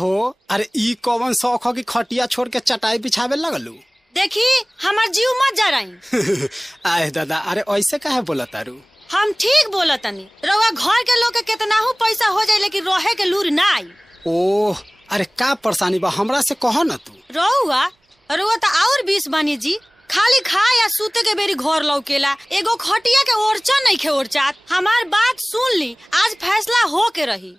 हो अरे ई कौन शौक हो कि खटिया छोड़ के चटाई बिछावे लगलू? देखी हमार जीव मत जा रही। आए दादा, अरे ऐसे काहे बोला तारू? हम ठीक बोला तनी। रउआ घर के लोग के कितना हो पैसा हो जाए लेकिन रहे के लूर ना आई। ओह अरे का परेशानी बा, हमरा से कहो न तू। रउआ तो और 20 बानी जी, खाली खा या सूते के बेरी घर लौकेला, एगो खटिया के ओरचा नहीं खे ओरचात। हमार बात सुन ली, आज फैसला हो के रही।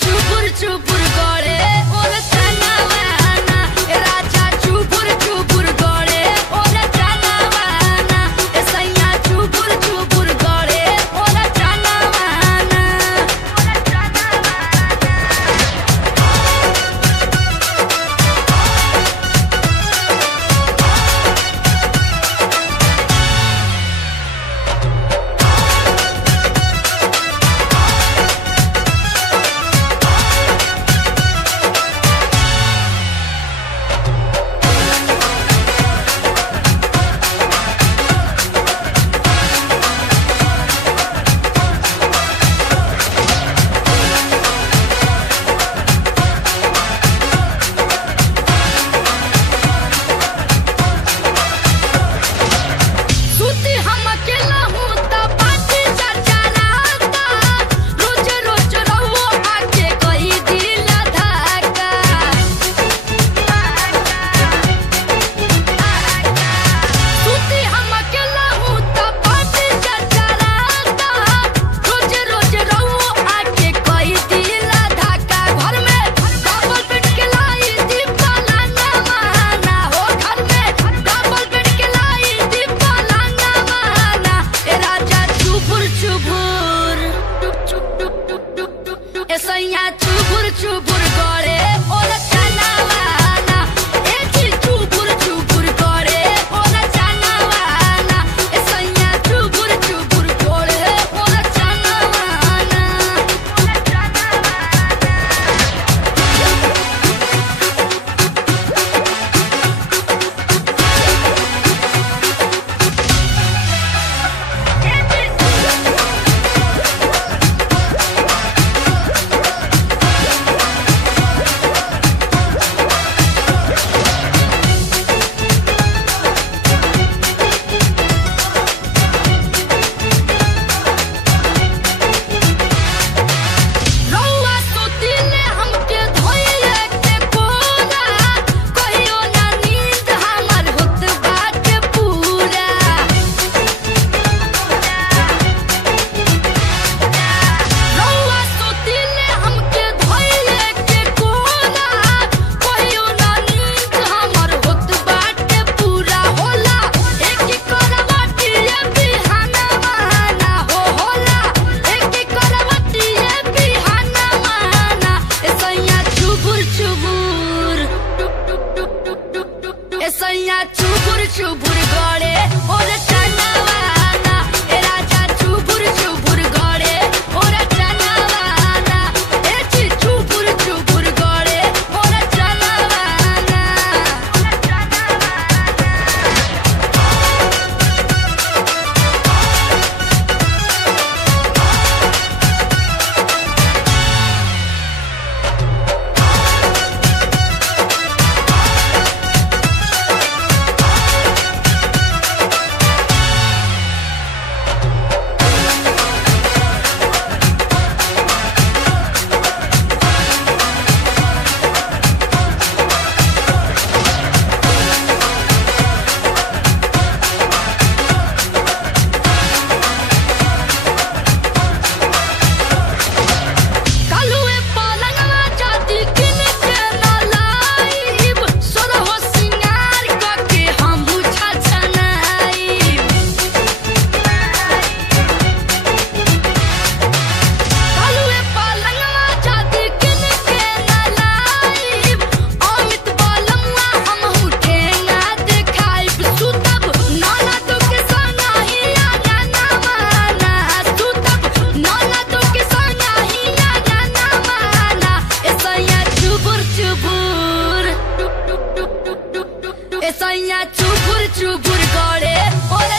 चुपुर चुपुर गड़े और चनावाना, राजा चुपुर चुपुर गड़े और चनावाना, सैया चुपुर चुपुर गड़े और चनावाना। सैया चुपुर चुपुर गड़े और चनावाना, चुपुर चुपुर गड़े और चनावाना, सैया चुपुर चुपुर गड़े और चनावाना। सैया चुपुर चुपुर गड़े और चनावाना, राजा चुपुर चुपुर गड़े और चनावाना, चुपुर चुपुर गड़े और चनावाना। ए सैया चुपुर चुपुर करे ओरे